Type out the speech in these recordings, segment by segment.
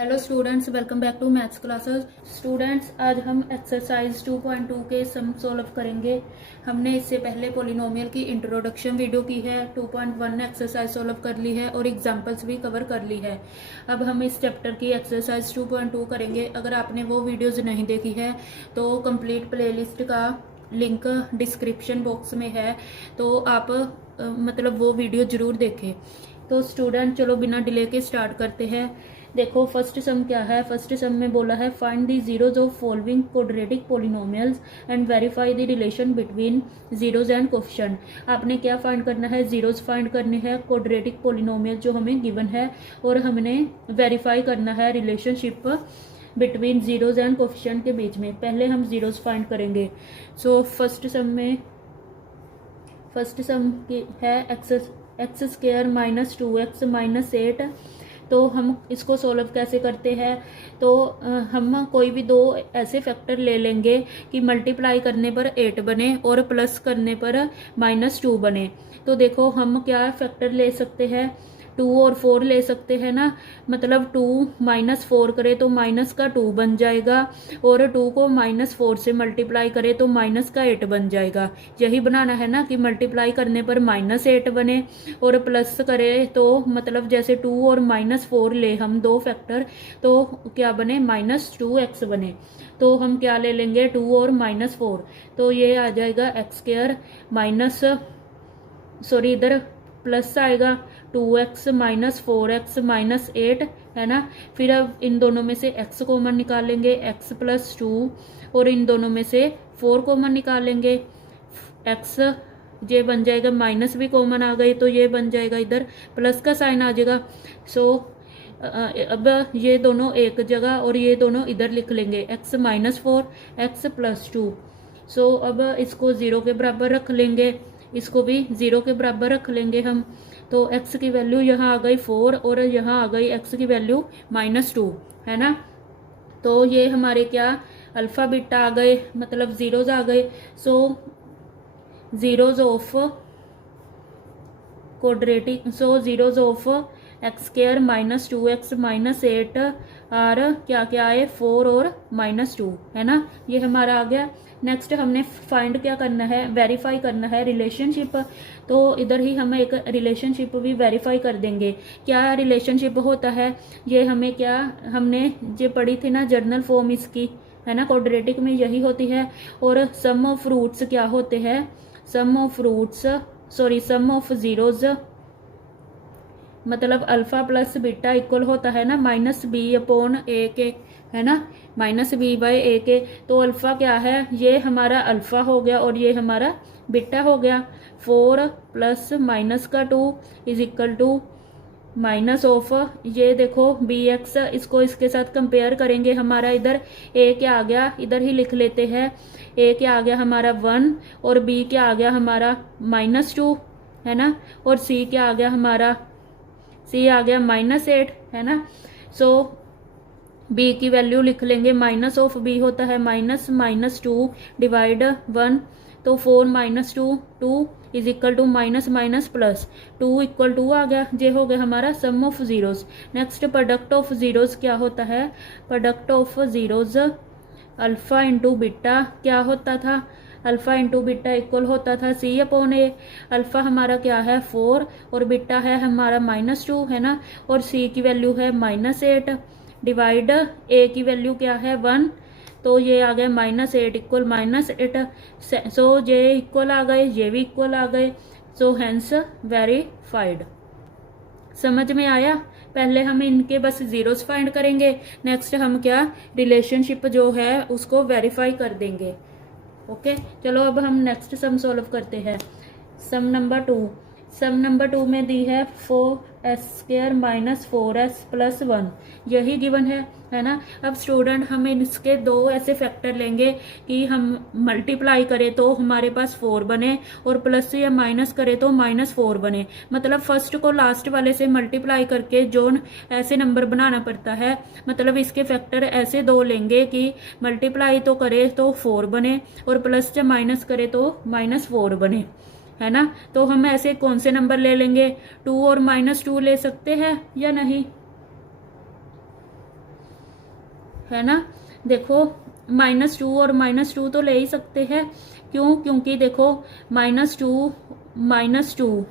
Hello students, welcome back to maths classes. Students, आज हम exercise 2.2 के सम सॉल्व करेंगे। हमने इससे पहले पोलिनोमियल की इंट्रोडक्शन वीडियो की है, 2.1 एक्सरसाइज सॉल्व कर ली है और एग्जांपल्स भी कवर कर ली है। अब हम इस चैप्टर की एक्सरसाइज 2.2 करेंगे। अगर आपने वो वीडियोज नहीं देखी है तो कंप्लीट प्लेलिस्ट का लिंक डिस्क्रिप्शन बॉक्स में है, तो आप मतलब वो वीडियो जरूर देखें। तो स्टूडेंट, चलो बिना डिले के स्टार्ट करते हैं। देखो फर्स्ट सम क्या है। फर्स्ट सम में बोला है find the zeros of following quadratic polynomials and verify the relation between zeros and coefficient. आपने क्या फाइंड करना है? जीरोज फाइंड करने हैं क्वाड्रेटिक पॉलिनोमियल जो हमें गिवन है, और हमने वेरीफाई करना है relationship between zeros and coefficient के बीच में। पहले हम जीरोज फाइंड करेंगे। सो फर्स्ट सम की है x square minus 2x minus 8। तो हम इसको सोल्व कैसे करते हैं? तो हम कोई भी दो ऐसे फैक्टर ले लेंगे कि मल्टीप्लाई करने पर 8 बने और प्लस करने पर -2 बने। तो देखो हम क्या फैक्टर ले सकते हैं, 2 और 4 ले सकते हैं ना। मतलब 2 -4 करे तो माइनस का 2 बन जाएगा, और 2 को -4 से मल्टीप्लाई करे तो माइनस का 8 बन जाएगा। यही बनाना है ना कि मल्टीप्लाई करने पर -8 बने और प्लस करे तो मतलब जैसे 2 और -4 ले हम दो फैक्टर, तो क्या बने? -2x बने। तो हम क्या ले लेंगे? 2 और -4। तो ये आ जाएगा एक्स स्क्वायर माइनस, सॉरी इधर प्लस आएगा 2x माइनस 4x माइनस 8, है ना। फिर अब इन दोनों में से x कॉमन निकालेंगे, x प्लस 2, और इन दोनों में से 4 कॉमन निकालेंगे, x ये बन जाएगा, माइनस भी कॉमन आ गई तो ये बन जाएगा, इधर प्लस का साइन आ जाएगा। सो अब ये दोनों एक जगह और ये दोनों इधर लिख लेंगे, x माइनस 4 x प्लस 2। सो अब इसको 0 के बराबर रख लेंगे, इसको भी 0 के बराबर रख लेंगे हम। तो x की वैल्यू यहाँ आ गई 4 और यहाँ आ गई x की वैल्यू -2, है ना। तो ये हमारे क्या अल्फा बीटा आ गए, मतलब जीरोज आ गए। So zeros of quadratic, so zeros of x square minus 2x minus 8 और क्या क्या है 4 और -2, है ना। ये हमारा आ गया। नेक्स्ट हमने फाइंड क्या करना है? वेरीफाई करना है रिलेशनशिप। तो इधर ही हम एक रिलेशनशिप भी वेरीफाई कर देंगे। क्या रिलेशनशिप होता है ये हमें क्या, हमने ये पढ़ी थी ना जर्नल फॉर्म इसकी, है ना। क्वाड्रेटिक में यही होती है। और सम ऑफ रूट्स क्या होते हैं? सम ऑफ जीरोज मतलब अल्फा प्लस बीटा इक्वल होता है ना -b/a के, है ना, -b/a के। तो अल्फा क्या है? ये हमारा अल्फा हो गया और ये हमारा बीटा हो गया। 4 प्लस माइनस का 2 is equal to minus of, ये देखो bx, इसको इसके साथ कंपेयर करेंगे। हमारा इधर a क्या आ गया, इधर ही लिख लेते हैं। a क्या आ गया हमारा 1 और b क्या आ गया हमारा -2, है ना। और c क्या आ गया हमारा? c आ गया -8, है ना। सो b की वैल्यू लिख लेंगे, माइनस ऑफ b होता है -2 डिवाइड 1। तो 4 -2 2 is equal to minus minus plus 2 equal to आ गया। ये हो गया हमारा sum of zeros. Next product of zeros क्या होता है? Product of zeros alpha into beta क्या होता था? अल्फा इंटू बीटा इक्वल होता था c/a। अल्फा हमारा क्या है 4 और बीटा है हमारा -2, है ना। और c की वैल्यू है -8 डिवाइड a की वैल्यू क्या है 1। तो ये आ गया -8 इक्वल -8। सो ये इक्वल आ गए, ये भी इक्वल आ गए। So hence verified. समझ में आया? पहले हम इनके बस जीरोस फाइंड करेंगे, नेक्स्ट हम क्या रिलेशनशिप जो है उसको वेरीफाई कर देंगे। ओके, चलो अब हम नेक्स्ट सम सॉल्व करते हैं। सम नंबर 2 में दी है 4s² माइनस 4s प्लस 1, यही गिवन है ना। अब स्टूडेंट हम इसके दो ऐसे फैक्टर लेंगे कि हम मल्टीप्लाई करें तो हमारे पास 4 बने और प्लस या माइनस करें तो -4 बने। मतलब फर्स्ट को लास्ट वाले से मल्टीप्लाई करके जो ऐसे नंबर बनाना पड़ता है। मतलब इसके फैक्टर ऐसे दो लेंगे कि मल्टीप्लाई तो करे तो 4 बने और प्लस या माइनस करे तो -4 बने, है ना। तो हम ऐसे कौन से नंबर ले लेंगे? 2 और -2 ले सकते हैं या नहीं? है ना। देखो -2 और -2 तो ले ही सकते हैं, क्यों, क्योंकि देखो -2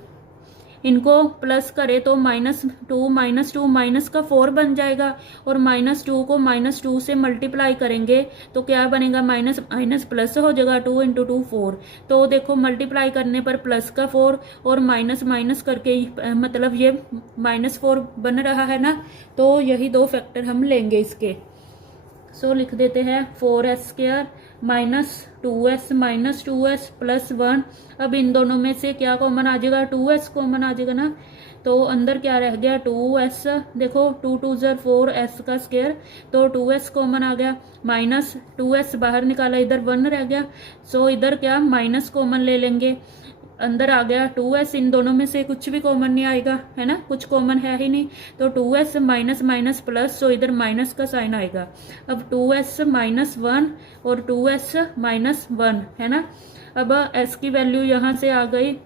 इनको प्लस करे तो -2 माइनस का 4 बन जाएगा, और -2 को -2 से मल्टीप्लाई करेंगे तो क्या बनेगा, माइनस माइनस प्लस हो जाएगा, 2 × 2 4। तो देखो मल्टीप्लाई करने पर प्लस का 4 और माइनस माइनस करके मतलब ये -4 बन रहा है ना। तो यही दो फैक्टर हम लेंगे इसके। सो लिख देते हैं 4s² -2s प्लस 1। अब इन दोनों में से क्या कॉमन आ जाएगा, 2s कॉमन आ जाएगा ना। तो अंदर क्या रह गया, 2s। देखो 2 2 ज़र 4 s का स्क्वायर, तो 2s कॉमन आ गया, -2s बाहर निकाला, इधर 1 रह गया। सो इधर क्या माइनस कॉमन ले लेंगे, अंदर आ गया 2s। इन दोनों में से कुछ भी कॉमन नहीं आएगा, है ना, कुछ कॉमन है ही नहीं। तो 2s माइनस माइनस प्लस, सो इधर माइनस का साइन आएगा। अब 2s -1 और 2s -1, है ना। अब s की वैल्यू यहाँ से आ गई।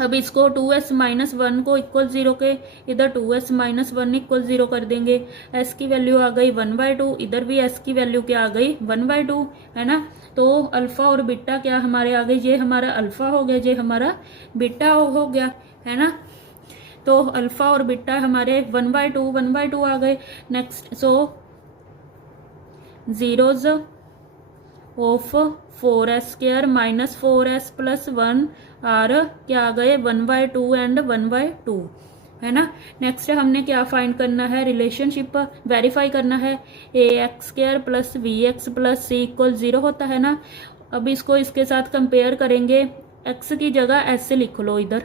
अब इसको 2s -1 को इक्वल 0 के इधर 2s -1 इक्वल 0 कर देंगे। s की वैल्यू आ गई 1/2, इधर भी s की वैल्यू क्या आ गई, 1/2, है ना। तो अल्फा और बीटा क्या हमारे आ गए, ये हमारा अल्फा हो गया, ये हमारा बीटा हो गया, है ना। तो अल्फा और बीटा हमारे 1/2 आ गए। Next, so zeros of 4s² -4s plus 1 are क्या आ गए, 1/2 एंड 1/2, है ना। नेक्स्ट हमने क्या फाइंड करना है, रिलेशनशिप वेरीफाई करना है। ax² plus bx plus c equal 0 होता है ना। अब इसको इसके साथ कंपेयर करेंगे, x की जगह s लिख लो इधर,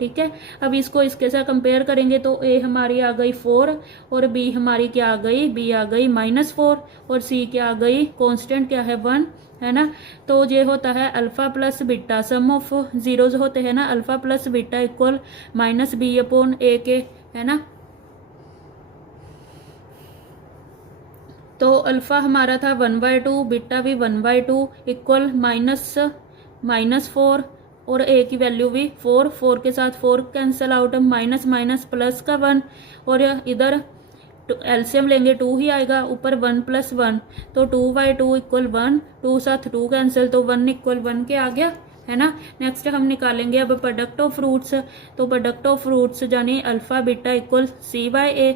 ठीक है। अब इसको इसके साथ कंपेयर करेंगे तो a हमारी आ गई 4 और b हमारी क्या आ गई, b आ गई -4 और c क्या आ गई, कांस्टेंट क्या है 1, है ना। तो ये होता है alpha plus beta, sum of zeroes होते हैं ना, alpha plus beta equal -b/a के, है ना। तो अल्फा हमारा था 1/2, बीटा भी 1/2 इक्वल -4 और a की वैल्यू भी 4 के साथ 4 cancel out, minus minus plus का 1, और इधर एलसीएम लेंगे 2 ही आएगा, ऊपर 1 + 1, तो 2/2 इक्वल 1, 2 साथ 2 कैंसिल, तो 1 इक्वल 1 के आ गया, है ना। नेक्स्ट हम निकालेंगे अब प्रोडक्ट ऑफ फ्रूट्स। तो प्रोडक्ट ऑफ फ्रूट्स यानी अल्फा बीटा इक्वल c/a।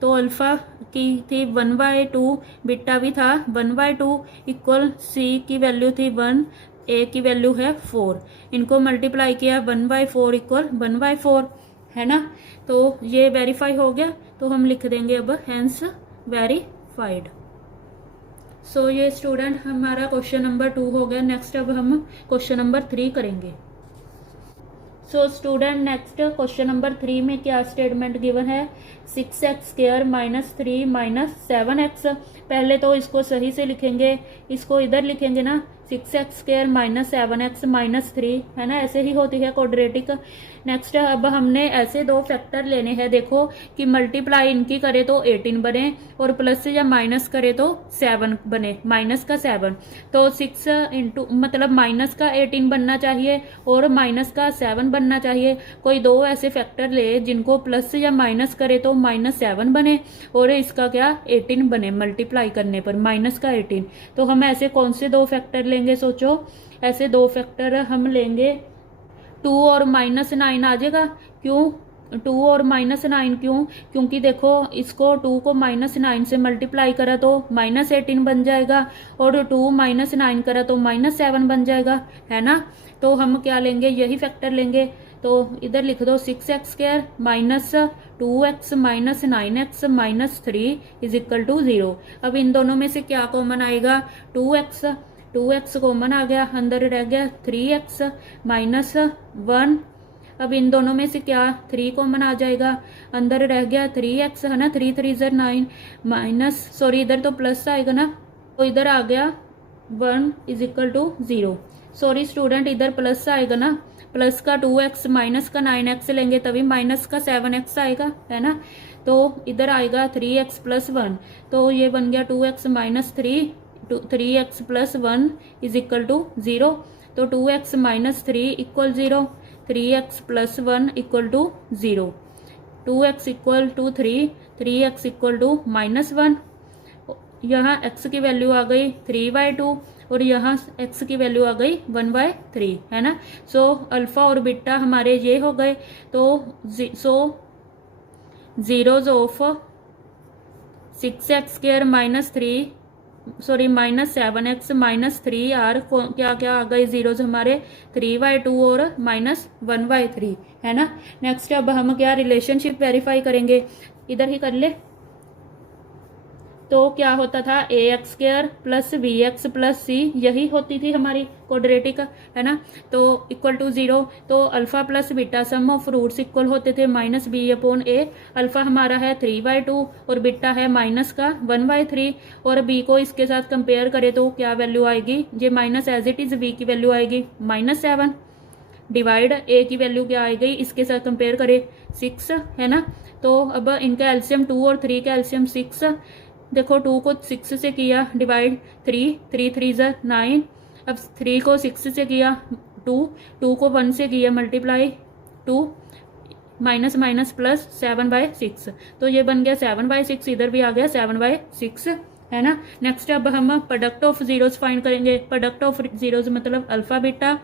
तो अल्फा की थी 1/2, बीटा भी था 1/2 इक्वल c की वैल्यू थी 1, a की वैल्यू है 4। इनको मल्टीप्लाई किया 1/4 इक्वल 1/4, है ना। तो ये वेरीफाई हो गया, तो हम लिख देंगे अब हैंस वेरीफाइड। सो ये स्टूडेंट हमारा क्वेश्चन नंबर 2 हो गया। नेक्स्ट अब हम क्वेश्चन नंबर 3 करेंगे। सो स्टूडेंट नेक्स्ट क्वेश्चन नंबर 3 में क्या स्टेटमेंट गिवन है, 6x² -3 -7x। पहले तो इसको सही से लिखेंगे, इसको इधर लिखेंगे ना, 6x² -7x -3, है ना, ऐसे ही होती है क्वाड्रेटिक। नेक्स्ट अब हमने ऐसे दो फैक्टर लेने हैं, देखो कि मल्टीप्लाई इनकी करे तो 18 बने और प्लस या माइनस करे तो 7 बने, माइनस का 7। तो 6 इंटू मतलब माइनस का 18 बनना चाहिए और माइनस का 7 बनना चाहिए। कोई दो ऐसे फैक्टर ले जिनको प्लस या माइनस करे तो -7 बने और इसका क्या 18 बने, मल्टीप्लाई करने पर माइनस का 18। तो हम ऐसे कौन से दो फैक्टर लेंगे, सोचो। ऐसे दो फैक्टर हम लेंगे, 2 और -9 आ जाएगा। क्यों 2 और -9, क्यों, क्योंकि देखो इसको 2 को -9 से मल्टीप्लाई करा तो -18 बन जाएगा और 2 -9 करा तो -7 बन जाएगा, है ना। तो हम क्या लेंगे, यही फैक्टर लेंगे। तो इधर लिख दो 6x² -2x -9x -3 = 0। अब इन दोनों में से क्या कॉमन आएगा, 2x कॉमन आ गया, अंदर रह गया 3x -1। अब इन दोनों में से क्या 3 कॉमन आ जाएगा, अंदर रह गया 3x, है ना, 3 3 = 9 माइनस, सॉरी इधर तो प्लस आएगा ना, तो इधर आ गया 1 = 0। सॉरी स्टूडेंट, इधर प्लस आएगा ना, प्लस का 2x माइनस का 9x लेंगे तभी माइनस का 7x आएगा, है ना। तो इधर आएगा 3x + 1, तो ये बन गया 2x - 3x + 1 = 0। तो 2x - 3 = 0, 3x + 1 = 0, 2x = 3, 3x = -1, यहाँ x की वैल्यू आ गई 3/2 और यहाँ x की वैल्यू आ गई 1/3 है ना। सो अल्फा और बीटा हमारे ये हो गए। तो zeros of 6x² -7x are क्या क्या आ गए जीरोज हमारे 3/2 और -1/3 है ना। नेक्स्ट अब हम क्या रिलेशनशिप वेरीफाई करेंगे, इधर ही कर ले। तो क्या होता था ax² plus bx plus c, यही होती थी हमारी क्वाड्रेटिक है ना। तो इक्वल टू 0। तो alpha plus beta sum of roots equal होते थे -b/a। अल्फा हमारा है 3/2 और बीटा है माइनस का 1/3 और b को इसके साथ कंपेयर करें तो क्या वैल्यू आएगी, ये minus as it is b की वैल्यू आएगी -7 डिवाइड a की वैल्यू क्या आएगी इसके साथ कंपेयर करें 6 है ना। तो अब इनका एलसीएम 2 और 3 का एलसीएम 6। देखो 2 को 6 से किया डिवाइड 3 3 × 9। अब 3 को 6 से किया 2 को 1 से किया मल्टीप्लाई 2 माइनस माइनस प्लस 7/6। तो ये बन गया 7/6, इधर भी आ गया 7/6 है ना। नेक्स्ट अब हम प्रोडक्ट ऑफ जीरोज फाइंड करेंगे। प्रोडक्ट ऑफ जीरोज मतलब अल्फा बीटा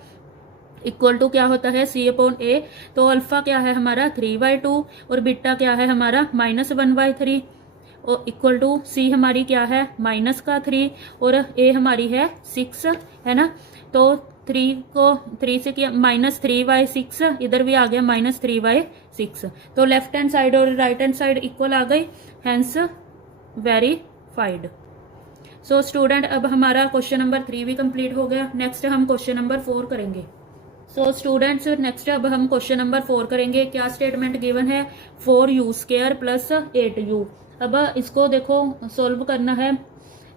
इक्वल टू क्या होता है c/a। तो अल्फा क्या है हमारा 3/2 और बीटा क्या है हमारा -1/3 और इक्वल टू सी हमारी क्या है माइनस का 3 और ए हमारी है 6 है ना। तो 3 को 3 से किया -3/6, इधर भी आ गया -3/6। तो लेफ्ट हैंड साइड और राइट हैंड साइड इक्वल आ गई, हैंस वेरीफाइड। सो स्टूडेंट अब हमारा क्वेश्चन नंबर 3 भी कंप्लीट हो गया। नेक्स्ट हम क्वेश्चन नंबर 4 करेंगे। सो स्टूडेंट्स नेक्स्ट अब हम क्वेश्चन नंबर 4 करेंगे। क्या स्टेटमेंट गिवन है 4u² प्लस 8u। अब इसको देखो सॉल्व करना है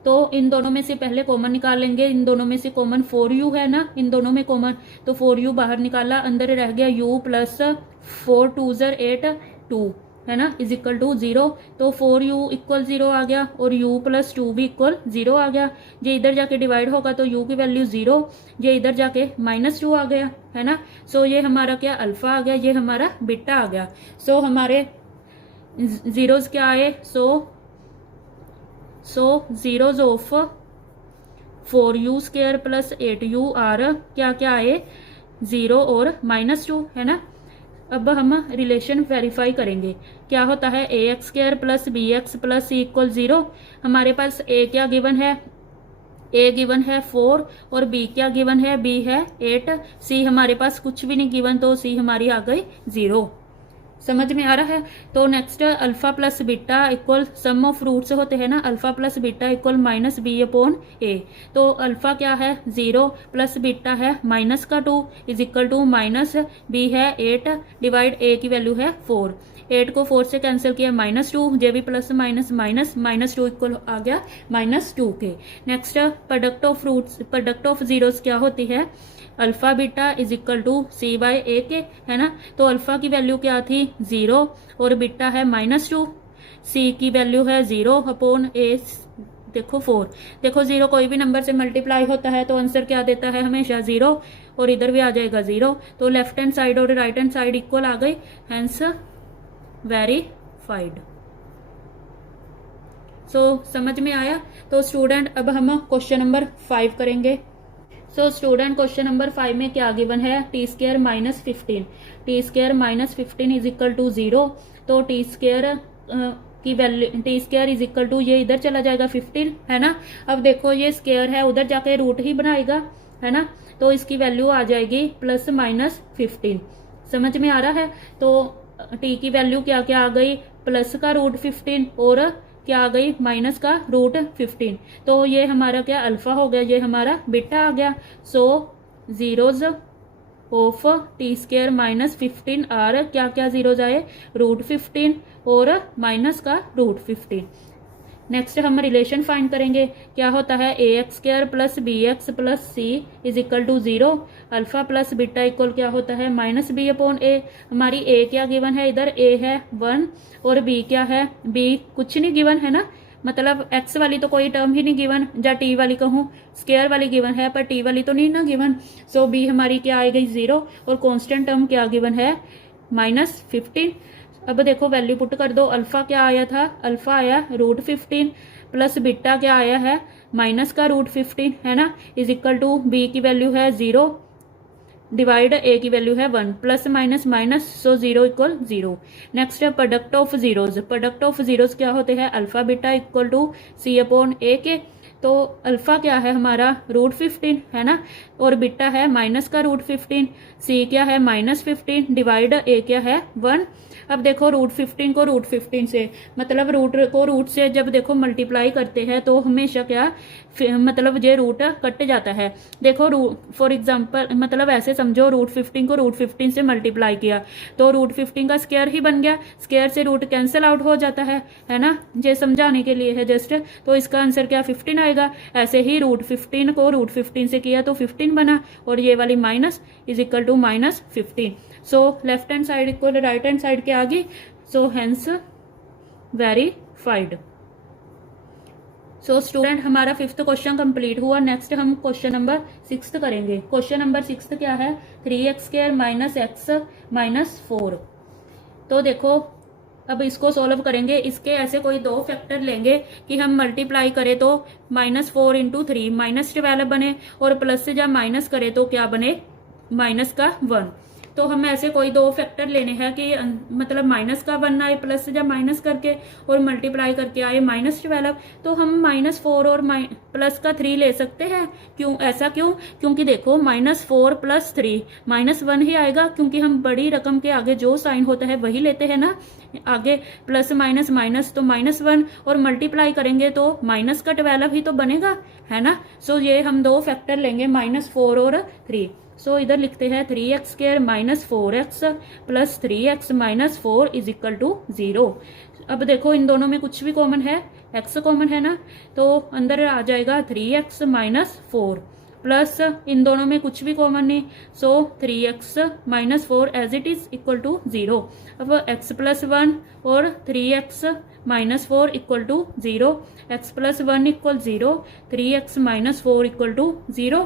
तो इन दोनों में से पहले कॉमन निकाल लेंगे। इन दोनों में से कॉमन 4u है ना, इन दोनों में कॉमन, तो 4u बाहर निकाला, अंदर रह गया u प्लस 4 2 8 2 है ना इज इक्वल टू 0। तो 4u इक्वल 0 आ गया और u प्लस 2 भी इक्वल 0 आ गया। ये इधर जाके डिवाइड होगा तो u की वैल्यू 0, ये इधर जाके -2 आ गया है ना। सो ये हमारा क्या अल्फा आ गया, ये हमारा बीटा आ गया। सो हमारे जीरोज क्या आए, so zeros of 4u² plus 8u are क्या क्या आए 0 और -2 है ना। अब हम रिलेशन वेरीफाई करेंगे। क्या होता है ax² plus bx plus c equal 0। हमारे पास a क्या गिवन है, a गिवन है 4 और b क्या गिवन है, b है 8, c हमारे पास कुछ भी नहीं गिवन तो c हमारी आ गई 0। समझ में आ रहा है। तो next alpha plus beta equal sum of roots होते हैं ना, alpha plus beta equal -b/a। तो अल्फा क्या है 0 प्लस बीटा है -2 इज इक्वल टू -b है 8 डिवाइड a की वैल्यू है 4। 8 को 4 से कैंसिल किया -2, जे भी प्लस माइनस -2 इक्वल आ गया -2 के। Next product of roots, product of zeroes क्या होती है alpha beta is equal to c/a के है ना। तो अल्फा की वैल्यू क्या थी 0 और बीटा है -2, c की वैल्यू है 0/a देखो 4। देखो 0 कोई भी नंबर से मल्टीप्लाई होता है तो आंसर क्या देता है हमेशा 0 और इधर भी आ जाएगा 0। तो लेफ्ट हैंड साइड और राइट हैंड साइड इक्वल आ गई, हैंस वेरीफाइड। सो समझ में आया। तो स्टूडेंट अब हम क्वेश्चन नंबर 5 करेंगे। सो स्टूडेंट क्वेश्चन नंबर 5 में क्या गिवन है t² -15, t² -15 is equal to 0। तो t² की value t² is equal to ये इधर चला जाएगा 15 है ना। अब देखो ये स्क्वायर है उधर जाके रूट ही बनाएगा है ना, तो इसकी वैल्यू आ जाएगी +-15। समझ में आ रहा है। तो t की वैल्यू क्या क्या आ गई, प्लस का √15 और क्या आ गई माइनस का √15। तो ये हमारा क्या अल्फा हो गया, ये हमारा बीटा आ गया। सो जीरोज ऑफ t² -15 आर क्या क्या जीरोज आए √15 और माइनस का √15। नेक्स्ट हम रिलेशन फाइंड करेंगे। क्या होता है ax² plus bx plus c is equal to 0। Alpha plus beta equal क्या होता है -b/a। हमारी a क्या गिवन है, इधर a है 1 और b क्या है, b कुछ नहीं गिवन है ना, मतलब x वाली तो कोई टर्म ही नहीं गिवन, या t वाली कहूँ स्क्वायर वाली गिवन है पर t वाली तो नहीं ना गिवन। सो b हमारी क्या आ गई 0 और कांस्टेंट टर्म क्या गिवन है -15। अब देखो वैल्यू पुट कर दो। अल्फा क्या आया था, अल्फा आया √15 प्लस बीटा क्या आया है माइनस का रूट 15 है ना, इज इक्वल टू बी की वैल्यू है 0 डिवाइड ए की वैल्यू है 1, plus minus minus, so 0 equal 0। Next है product of zeros. Product of zeros क्या होते हैं, alpha beta equal to C upon A के। तो अल्फा क्या है हमारा रूट 15 है ना, और बीटा है माइनस का रूट 15, सी क्या है माइनस 15 डिवाइड ए क्या है 1। अब देखो रूट 15 को रूट 15 से मतलब रूट को रूट से जब देखो मल्टीप्लाई करते हैं तो हमेशा क्या मतलब ये रूट कट जाता है। देखो फॉर एग्जांपल मतलब ऐसे समझो रूट 15 को रूट 15 से मल्टीप्लाई किया तो रूट 15 का स्क्वायर ही बन गया, स्क्वायर से रूट कैंसिल आउट हो जाता है ना, ये समझाने के लिए है जस्ट। तो इसका आंसर क्या 15 आएगा। ऐसे ही रूट 15 को रूट 15 से किया तो 15 बना, और ये वाली minus is equal to minus 15। So left hand side equal right hand side के आगे, so hence verified. So student हमारा 5th क्वेश्चन कंप्लीट हुआ। नेक्स्ट हम क्वेश्चन नंबर 6 करेंगे। क्वेश्चन नंबर 6 क्या है, 3x² माइनस एक्स माइनस 4। तो देखो अब इसको सॉल्व करेंगे। इसके ऐसे कोई दो फैक्टर लेंगे कि हम मल्टीप्लाई करें तो -4 इंटू 3 -12 बने, और प्लस से जब माइनस करें तो क्या बने माइनस का 1। तो हम ऐसे कोई दो फैक्टर लेने हैं कि मतलब माइनस का 1 आए प्लस से जब माइनस करके और मल्टीप्लाई करके आए -12, तो हम -4 और प्लस का 3 ले सकते हैं। क्यों ऐसा क्यों, क्योंकि देखो -4 प्लस 3 -1 ही आएगा, क्योंकि हम बड़ी रकम के आगे जो साइन होता है वही लेते हैं ना। आगे प्लस माइनस माइनस तो -1, और मल्टीप्लाई करेंगे तो माइनस का 12 ही तो बनेगा है ना। सो ये हम दो फैक्टर लेंगे -4 और 3। सो इधर लिखते हैं 3x² minus 4x plus 3x minus 4 is equal to 0। अब देखो इन दोनों में कुछ भी कॉमन है, x कॉमन है ना, तो अंदर आ जाएगा 3x माइनस 4 प्लस इन दोनों में कुछ भी कॉमन नहीं, so 3x minus 4 as it is equal to 0। अब x प्लस 1 और 3x minus 4 equal to 0, x plus 1 equal 0, 3x minus 4 equal to 0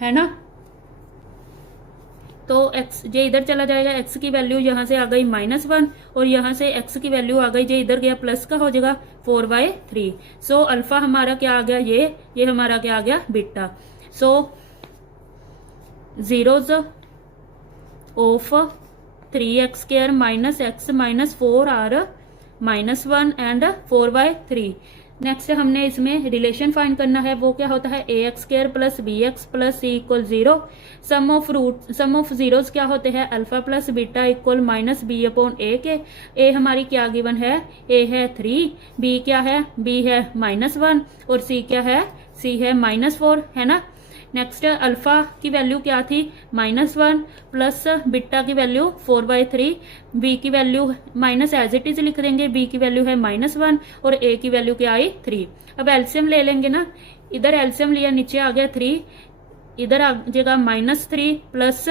है ना। तो x ये इधर चला जाएगा, x की वैल्यू यहाँ से आ गई -1 और यहाँ से x की वैल्यू आ गई, ये इधर गया प्लस का हो जाएगा 4/3। सो अल्फा हमारा क्या आ गया, ये हमारा क्या आ गया beta. So zeros of 3x² minus x minus 4 are -1 and 4/3। Next हमने इसमें रिलेशन फाइंड करना है, वो क्या होता है ax² plus bx plus c equal 0। Sum of zeros क्या होते हैं, alpha plus beta equal minus b upon a के। a हमारी क्या गिवन है, a है 3, b क्या है, b है -1 और c क्या है, c है -4 है ना। नेक्स्ट अल्फा की वैल्यू क्या थी -1 प्लस बीटा की वैल्यू 4/3, बी की value minus as it is लिख देंगे, बी की वैल्यू है -1 और ए की वैल्यू क्या आई 3। अब एलसीएम ले लेंगे ना, इधर एलसीएम लिया नीचे आ गया 3, इधर आ जाएगा -3 plus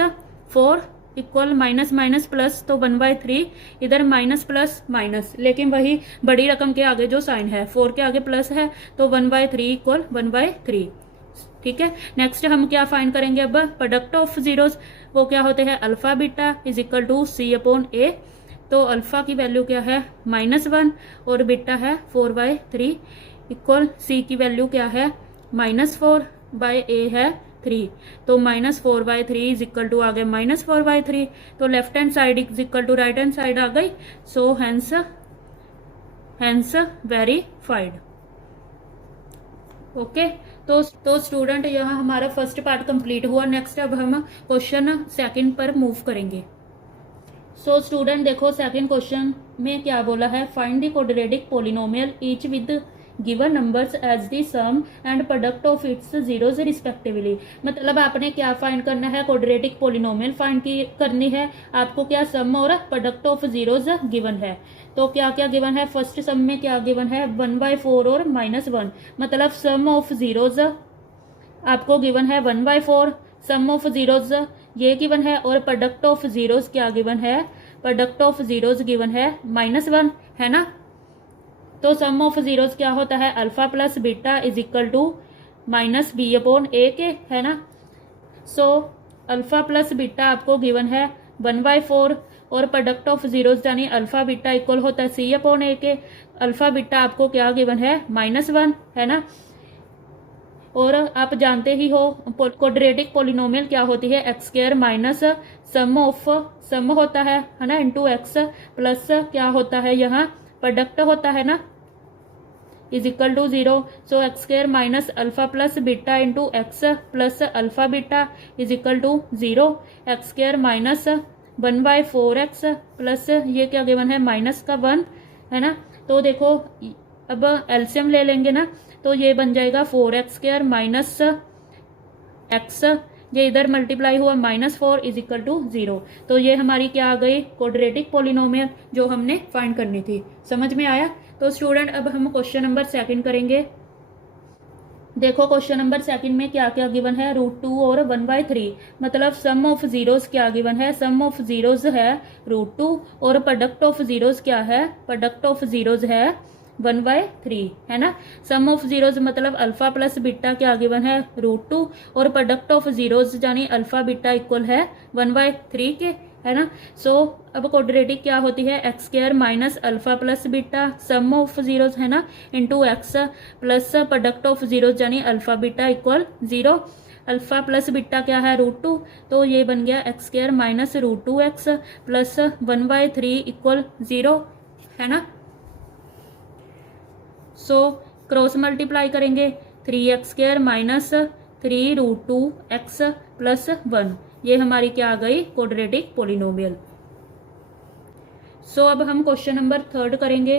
4 equal minus minus plus, तो 1/3, इधर माइनस प्लस माइनस, लेकिन वही बड़ी रकम के आगे जो साइन है 4 के आगे प्लस है तो 1/3 इक्वल 1/3। ठीक है। नेक्स्ट हम क्या फाइंड करेंगे अब, प्रोडक्ट ऑफ जीरोज, वो क्या होते हैं alpha beta is equal to C upon A. तो अल्फा की वैल्यू क्या है -1 और बीटा है 4/3 इक्वल सी की वैल्यू क्या है -4/a है 3, तो -4/3 इज इक्वल टू आ गए -4/3। तो left hand side is equal to right hand side आ गई। So hence verified. ओके। तो स्टूडेंट यहाँ हमारा फर्स्ट पार्ट कंप्लीट हुआ। नेक्स्ट अब हम क्वेश्चन सेकंड पर मूव करेंगे। सो स्टूडेंट देखो सेकंड क्वेश्चन में क्या बोला है, find the quadratic polynomial each with given numbers as the sum and product of its zeros respectively. मतलब आपने क्या फाइंड करना है, क्वाड्रेटिक पॉलिनोमियल फाइंड करनी है आपको, क्या सम और प्रोडक्ट ऑफ जीरोज गिवन है। तो क्या क्या गिवन है, फर्स्ट सम में क्या गिवन है 1/4 और -1, मतलब सम ऑफ जीरोज आपको गिवन है 1/4, सम ऑफ जीरोज ये गिवन है, और प्रोडक्ट ऑफ जीरोज क्या गिवन है, प्रोडक्ट ऑफ जीरोज गिवन है -1 है ना। तो सम ऑफ जीरोज क्या होता है, alpha plus beta is equal to -b upon a के है ना। सो अल्फा प्लस बीटा आपको गिवन है 1/4 और प्रोडक्ट ऑफ जीरोज यानी अल्फा बीटा इक्वल होता है सी अपॉन ए के। अल्फा बीटा आपको क्या गिवन है -1 है ना। और आप जानते ही हो क्वाड्रेटिक पोलिनोमियल क्या होती है एक्स स्क्वायर माइनस सम होता है ना इंटू एक्स प्लस क्या होता है यहाँ प्रोडक्ट होता है ना is equal to 0। So x square minus alpha plus beta into x plus alpha beta is equal to 0। X square minus 1/4x plus ये क्या गिवन है -1 है ना। तो देखो अब एलसीएम ले लेंगे ना तो ये बन जाएगा 4x स्क्वायर माइनस एक्स, ये इधर मल्टीप्लाई हुआ -4 इज इक्वल टू 0। तो ये हमारी क्या आ गई क्वाड्रेटिक पोलिनोमियल जो हमने फाइंड करनी थी। समझ में आया। तो स्टूडेंट अब हम क्वेश्चन नंबर 2 करेंगे। देखो क्वेश्चन नंबर 2 में क्या क्या गिवन है √2 और 1/3 मतलब सम ऑफ जीरोस क्या गिवन है, सम ऑफ जीरोस है √2 और प्रोडक्ट ऑफ जीरोस क्या है, प्रोडक्ट ऑफ जीरोस है 1/3 है ना। सम ऑफ जीरोस मतलब अल्फा प्लस बीटा क्या गिवन है √2 और प्रोडक्ट ऑफ जीरोस यानी अल्फा बीटा इक्वल है 1/3 के है ना। सो अब क्वाड्रेटिक क्या होती है x square minus alpha plus beta sum of zeros है ना into x plus product of zeros यानी alpha beta equal 0। Alpha plus beta क्या है √2 तो ये बन गया x square minus √2x plus 1/3 equal 0 है ना। सो क्रॉस मल्टीप्लाई करेंगे 3x square minus 3√2x plus 1 ये हमारी क्या आ गई क्वाड्रेटिक पोलिनोमियल। सो अब हम क्वेश्चन नंबर 3 करेंगे।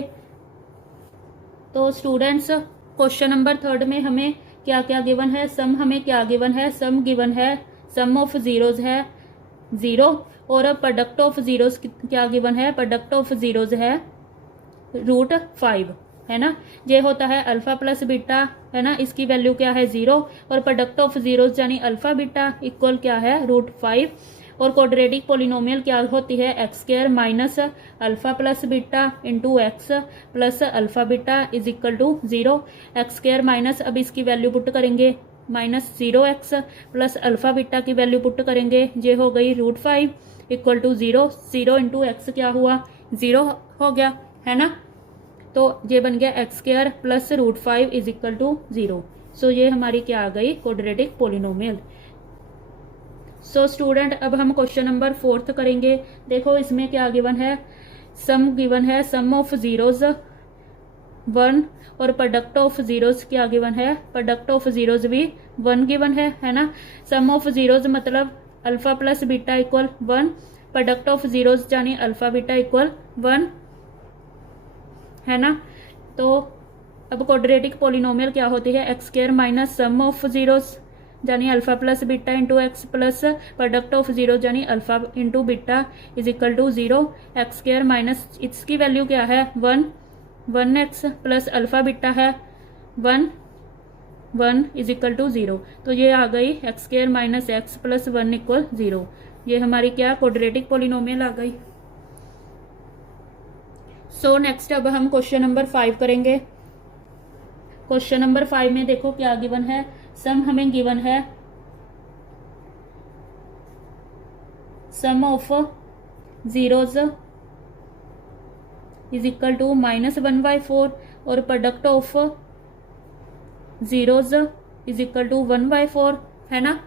तो स्टूडेंट्स क्वेश्चन नंबर 3 में हमें क्या क्या गिवन है, सम हमें क्या गिवन है, सम गिवन है सम ऑफ जीरोज है 0 और प्रोडक्ट ऑफ जीरोज क्या गिवन है, प्रोडक्ट ऑफ जीरोज है √5 है ना। ये होता है अल्फा प्लस बीटा है ना, इसकी वैल्यू क्या है 0 और प्रोडक्ट ऑफ जीरोज यानी अल्फा बीटा इक्वल क्या है √5 और क्वाड्रेटिक पोलिनोमियल क्या होती है x square minus alpha plus beta into x plus alpha beta is equal to 0। X square minus अब इसकी वैल्यू पुट करेंगे -0x प्लस अल्फा बीटा की वैल्यू पुट करेंगे ये हो गई √5 इक्वल टू 0। 0 इंटू एक्स क्या हुआ 0 हो गया है ना। तो ये बन गया x square plus √5 is equal to 0। So ये हमारी क्या आ गई क्वाड्रेटिक पोलिनोमियल। सो स्टूडेंट अब हम क्वेश्चन नंबर 4 करेंगे। देखो इसमें क्या गिवन है, सम गिवन है सम ऑफ जीरोज 1 और प्रोडक्ट ऑफ जीरोज क्या गिवन है, प्रोडक्ट ऑफ जीरोज भी 1 गिवन है ना। सम ऑफ जीरोज मतलब alpha plus beta equal 1, product of zeros यानी अल्फा बीटा इक्वल 1 है ना। तो अब क्वाड्रेटिक पोलिनोमियल क्या होती है x square minus sum of zeros यानी alpha plus beta into x plus product of zero यानी alpha into beta is equal to 0। X square minus इसकी वैल्यू क्या है 1x प्लस अल्फा बीटा है 1 is equal to 0। तो ये आ गई x square minus x plus 1 equal 0। ये हमारी क्या क्वाड्रेटिक पोलिनोमियल आ गई। सो नेक्स्ट अब हम क्वेश्चन नंबर 5 करेंगे। क्वेश्चन नंबर 5 में देखो क्या गिवन है, सम हमें गिवन है sum of zeros is equal to -1/4 और product of zeros is equal to 1/4 है ना।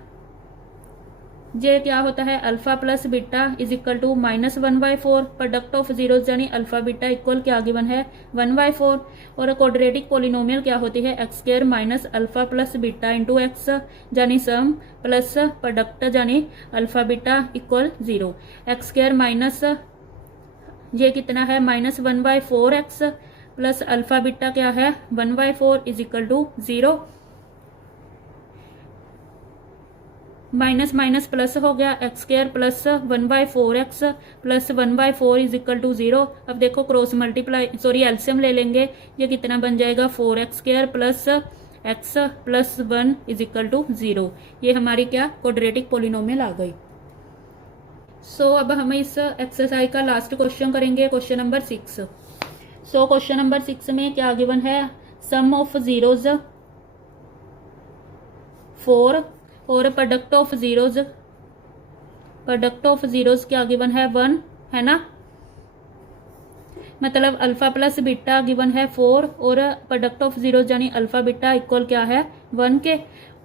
ये क्या होता है alpha plus beta is equal to -1/4 product of zeros यानी अल्फा बीटा इक्वल क्या गिवन है 1/4 और क्वाड्रेटिक पोलिनोमियल क्या होती है x square minus alpha plus beta into x यानी सम प्लस प्रोडक्ट यानी alpha beta equal 0। X square minus ये कितना है -1/4x प्लस अल्फा बीटा क्या है 1/4 is equal to 0। Minus minus plus हो गया x square plus 1/4x plus 1/4 is equal to 0। अब देखो क्रॉस मल्टीप्लाई एलसीएम ले लेंगे, ये कितना बन जाएगा 4x square plus x plus 1 is equal to 0। ये हमारी क्या क्वाड्रेटिक पोलिनोमियल आ गई। सो अब हम इस एक्सरसाइज का लास्ट क्वेश्चन करेंगे, question number 6। So question number 6 में क्या गिवन है, सम ऑफ जीरोज 4 और प्रोडक्ट ऑफ जीरोज क्या गिवन है 1 है ना, मतलब अल्फा प्लस बीटा गिवन है 4 और प्रोडक्ट ऑफ जीरो यानी अल्फा बीटा इक्वल क्या है 1 के।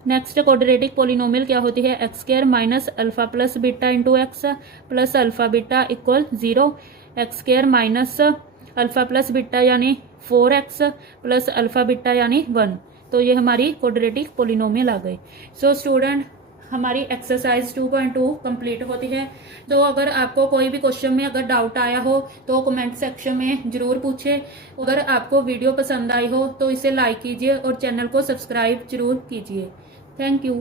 नेक्स्ट क्वाड्रेटिक पोलिनोमियल क्या होती है x square minus alpha plus beta into x plus alpha beta equal 0, x square minus alpha plus beta यानी 4x प्लस अल्फा बीटा यानी 1। तो ये हमारी क्वाड्रेटिक पोलिनोमियल आ गई। सो स्टूडेंट हमारी एक्सरसाइज 2.2 कंप्लीट होती है। तो अगर आपको कोई भी क्वेश्चन में अगर डाउट आया हो तो कमेंट सेक्शन में ज़रूर पूछें। अगर आपको वीडियो पसंद आई हो तो इसे लाइक कीजिए और चैनल को सब्सक्राइब जरूर कीजिए। Thank you.